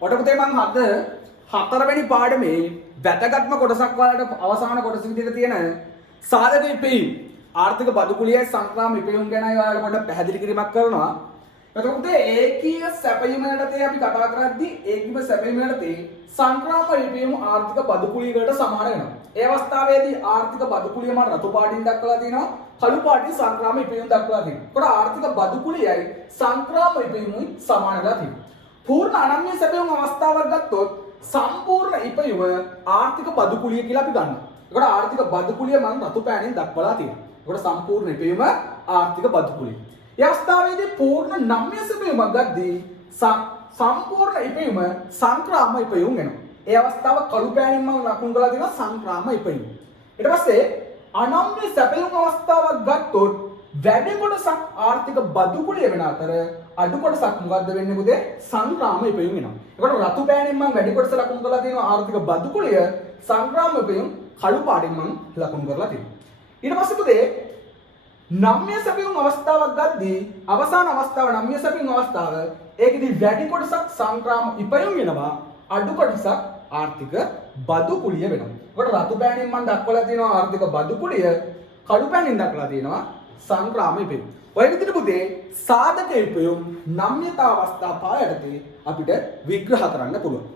ඔට පුතේ මම හතරවෙනි පාඩමේ වැදගත්ම කොටසක් වලට අවසාන කොටස විදිහට තියෙන සාධක ඉපෙයි ආර්ථික බදුකුලියයි සංක්‍රාම ඉපෙයුම් ගැනයි ඔයාලට පොඩ්ඩක් පැහැදිලි කිරීමක් කරනවා. එතකොට පුතේ ඒකීය සැපයීම යටතේ අපි කතා කරද්දී ඒකීය සැපයීම යටතේ සංක්‍රාම ඉපෙයුම් ආර්ථික බදුකුලියකට සමාන වෙනවා. ඒ අවස්ථාවේදී ආර්ථික බදුකුලිය මම රතු පාටින් දක්වලා තියෙනවා. කළු පාටින් සංක්‍රාම ඉපෙයුම් දක්වලා තියෙනවා. ඒකට ආර්ථික බදුකුලියයි සංක්‍රාම ඉපෙයුමුයි සමාන වෙලා තියෙනවා. पूर्ण अनन्य सැපයුම් අවස්ථාවක් ගත්තොත් සම්පූර්ණ ඉපයුම ආර්ථික බදුකුලිය කියලා අපි ගන්නවා. ඒකට ආර්ථික බදුකුලිය මම රතු පෑනෙන් දක්වලා තියෙනවා. ඒකට සම්පූර්ණ ඉපයුම ආර්ථික බදුකුලිය. ඒ අවස්ථාවේදී పూర్ණ නම්‍ය සැපයුමක් ගද්දී සම්පූර්ණ ඉපයුම සංක්‍රාම ඉපයුම් වෙනවා. ඒ අවස්ථාව කළු පෑනෙන් මම ලකුණු කරලා තියෙනවා සංක්‍රාම ඉපයුම. ඊට පස්සේ අනම්‍ය සැපයුම් අවස්ථාවක් ගත්තොත් වැඩි කොටසක් ආර්ථික බදුකුලිය වෙන අතර අඩු කොටසක් මොකද්ද වෙන්නේ පුතේ සංක්‍රාම ඉපයුම් වෙනවා. ඒකට රතු පෑනෙන් මම වැඩි කොටස ලකුණු කරලා තියෙනවා ආර්ථික බදුකුලිය සංක්‍රාම ඉපයුම් කළු පාටින් මම ලකුණු කරලා තියෙනවා. ඊට පස්සේ පුතේ නම්‍ය සැපයුම් අවස්ථාවක් ගද්දී අවසාන අවස්ථාව නම්‍ය සැපයුම් අවස්ථාව ඒකෙදි වැඩි කොටසක් සංක්‍රාම ඉපයුම් වෙනවා අඩු කොටසක් ආර්ථික බදුකුලිය වෙනවා. ඒකට රතු පෑනෙන් මම දක්වලා තියෙනවා ආර්ථික බදුකුලිය කළු පෑනෙන් දක්වලා තියෙනවා සංක්‍රාම ඉපයුම්. ඔය විදිහට පුතේ සාධක ඉපයුම් නම්‍යතා අවස්ථා පහ යටතේ අපිට විග්‍රහ කරන්න පුළුවන්.